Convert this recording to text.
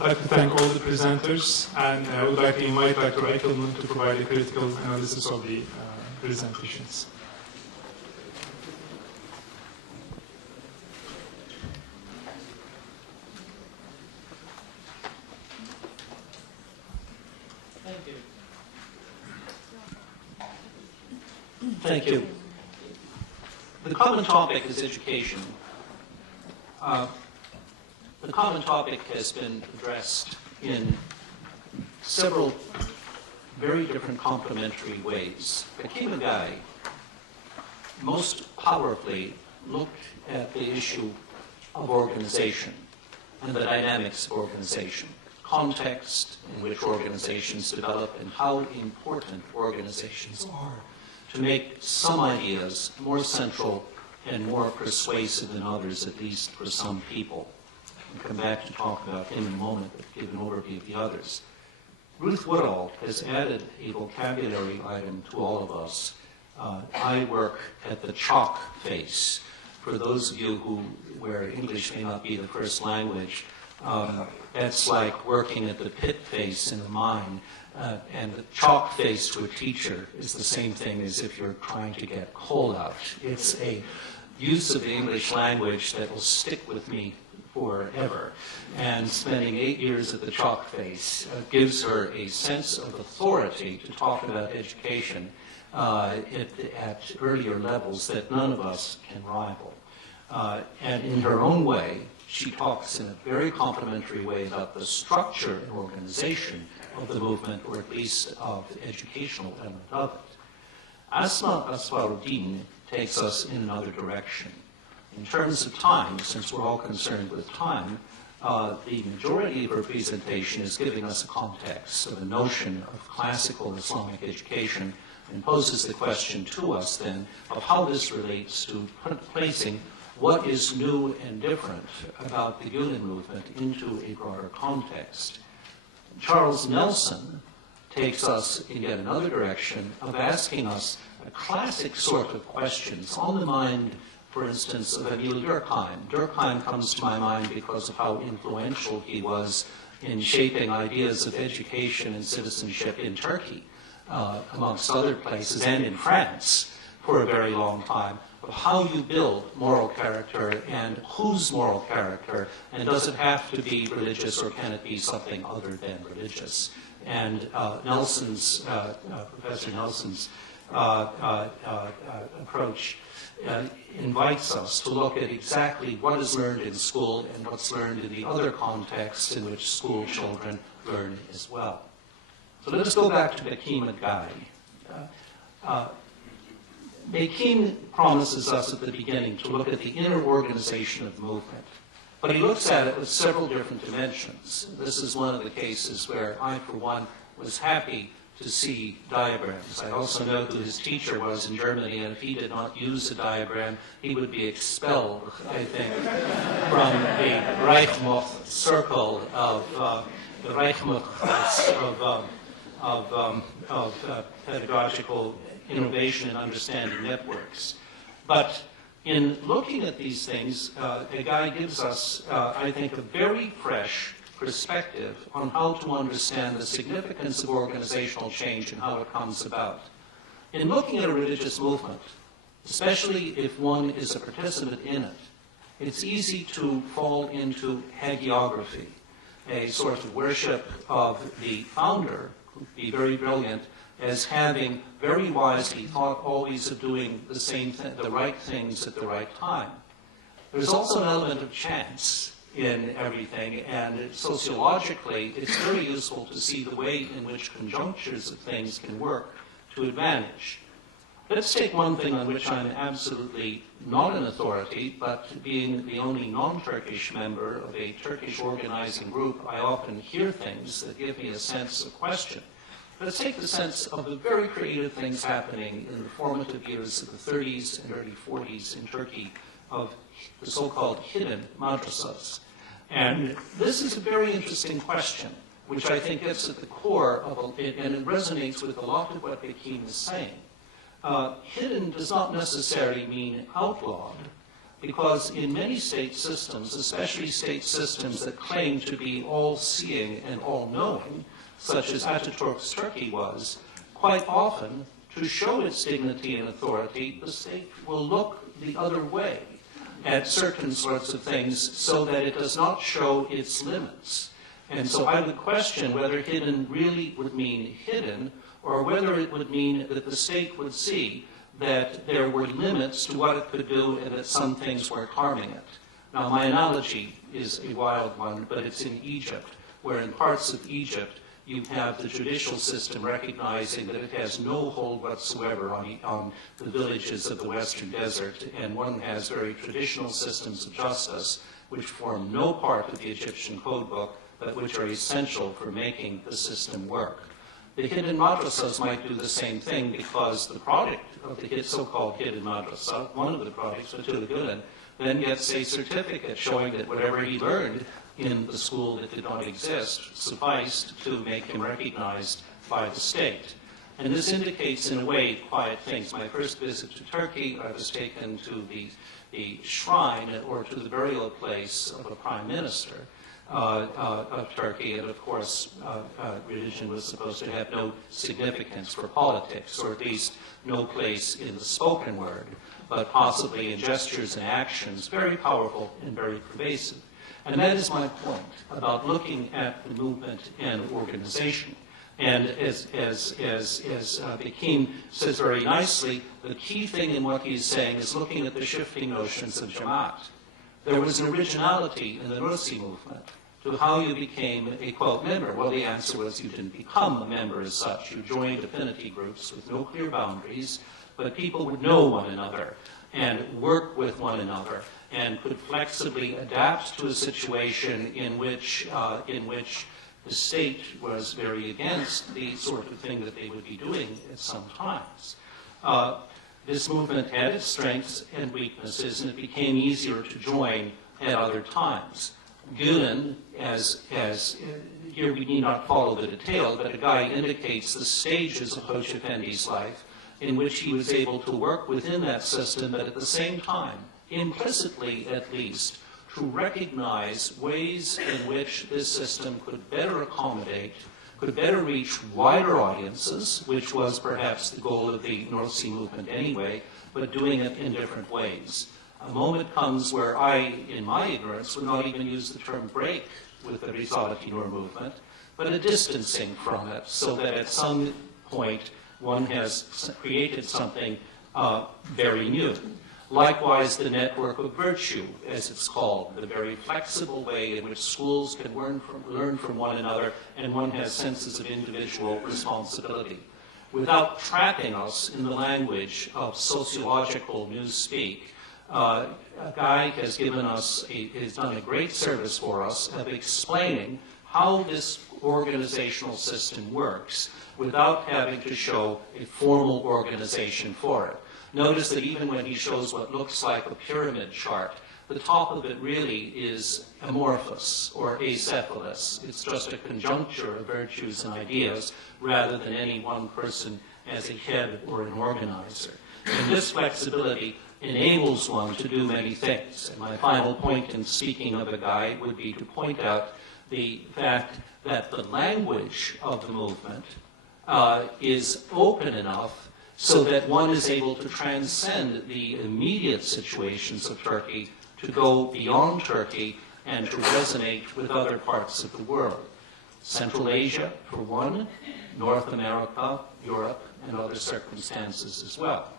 I'd like to thank all the presenters, and I would like to invite Dr. Eickelman to provide a critical analysis of the presentations. Thank you. The common topic is education. The common topic has been addressed in several very different complementary ways. Eickelman most powerfully looked at the issue of organization and the dynamics of organization, context in which organizations develop, and how important organizations are to make some ideas more central and more persuasive than others, at least for some people. I'll come back to talk about him in a moment, but give an overview of the others. Ruth Woodall has added a vocabulary item to all of us. I work at the chalk face. For those of you where English may not be the first language, that's like working at the pit face in a mine. And the chalk face to a teacher is the same thing as if you're trying to get coal out. It's a use of the English language that will stick with me forever. And spending 8 years at the chalk face gives her a sense of authority to talk about education at earlier levels that none of us can rival. And in her own way, she talks in a very complimentary way about the structure and organization of the movement, or at least of the educational element of it. Asma Asfaruddin takes us in another direction. In terms of time, since we're all concerned with time, the majority of her presentation is giving us a context of the notion of classical Islamic education, and poses the question to us then of how this relates to placing what is new and different about the Gülen movement into a broader context. Charles Nelson takes us in yet another direction of asking us a classic sort of questions on the mind, for instance, of Emil Durkheim. Durkheim comes to my mind because of how influential he was in shaping ideas of education and citizenship in Turkey, amongst other places, and in France for a very long time, of how you build moral character and whose moral character, and does it have to be religious or can it be something other than religious? And Nelson's, Professor Nelson's approach invites us to look at exactly what is learned in school and what's learned in the other contexts in which school children learn as well. So let us go back to Eickelman. Eickelman promises us at the beginning to look at the inner organization of the movement, but he looks at it with several different dimensions. This is one of the cases where I, for one, was happy to see diagrams. I also know who his teacher was in Germany, and if he did not use a diagram, he would be expelled, I think, from the Reichmuth circle of the Reichmuth of pedagogical innovation and understanding networks. But in looking at these things, a guy gives us, I think, a very fresh perspective on how to understand the significance of organizational change and how it comes about. In looking at a religious movement, especially if one is a participant in it, it's easy to fall into hagiography, a sort of worship of the founder, who'd be very brilliant, as having very wisely thought always of doing the same thing, the right things at the right time. There's also an element of chance in everything, and sociologically, it's very useful to see the way in which conjunctures of things can work to advantage. Let's take one thing on which I'm absolutely not an authority, but being the only non-Turkish member of a Turkish organizing group, I often hear things that give me a sense of question. Let's take the sense of the very creative things happening in the formative years of the 30s and early 40s in Turkey of the so-called hidden madrasas. And this is a very interesting question, which I think gets at the core of, and it resonates with a lot of what Eickelman is saying. Hidden does not necessarily mean outlawed. because in many state systems, especially state systems that claim to be all-seeing and all-knowing, such as Ataturk's Turkey was, quite often, to show its dignity and authority, the state will look the other way at certain sorts of things so that it does not show its limits. And so I would question whether hidden really would mean hidden, or whether it would mean that the state would see that there were limits to what it could do and that some things weren't harming it. Now, my analogy is a wild one, but it's in Egypt, where in parts of Egypt you have the judicial system recognizing that it has no hold whatsoever on the villages of the Western Desert, and one has very traditional systems of justice which form no part of the Egyptian code book, but which are essential for making the system work. The hidden madrasas might do the same thing, because the product of the so-called hidden madrasa, one of the products, Fethullah Gülen, then gets a certificate showing that whatever he learned in the school that did not exist sufficed to make him recognized by the state. And this indicates, in a way, quiet things. My first visit to Turkey, I was taken to the shrine, or to the burial place of a prime minister of Turkey, and of course religion was supposed to have no significance for politics, or at least no place in the spoken word, but possibly in gestures and actions, very powerful and very pervasive. And that is my point about looking at the movement and organization. And as Eickelman says very nicely, the key thing in what he's saying is looking at the shifting notions of Jamaat. There was an originality in the Nursi movement to how you became a, quote, member. Well, the answer was you didn't become a member as such. You joined affinity groups with no clear boundaries, but people would know one another and work with one another and could flexibly adapt to a situation in which the state was very against the sort of thing that they would be doing at some times. This movement had its strengths and weaknesses, and it became easier to join at other times. Gülen, here we need not follow the detail, but a guy indicates the stages of Hoca Efendi's life in which he was able to work within that system, but at the same time, implicitly at least, to recognize ways in which this system could better accommodate, could better reach wider audiences, which was perhaps the goal of the North Sea movement anyway, but doing it in different ways. A moment comes where I, in my ignorance, would not even use the term break with the Risale-i Nur movement, but a distancing from it, so that at some point one has created something very new. Likewise, the network of virtue, as it's called, the very flexible way in which schools can learn from one another, and one has senses of individual responsibility. Without trapping us in the language of sociological newspeak, a guy has done a great service for us of explaining how this organizational system works without having to show a formal organization for it. Notice that even when he shows what looks like a pyramid chart, the top of it really is amorphous or acephalous. It's just a conjuncture of virtues and ideas rather than any one person as a head or an organizer. And this flexibility enables one to do many things. And my final point in speaking of a guy would be to point out the fact that the language of the movement is open enough so that one is able to transcend the immediate situations of Turkey to go beyond Turkey and to resonate with other parts of the world. Central Asia, for one, North America, Europe, and other circumstances as well.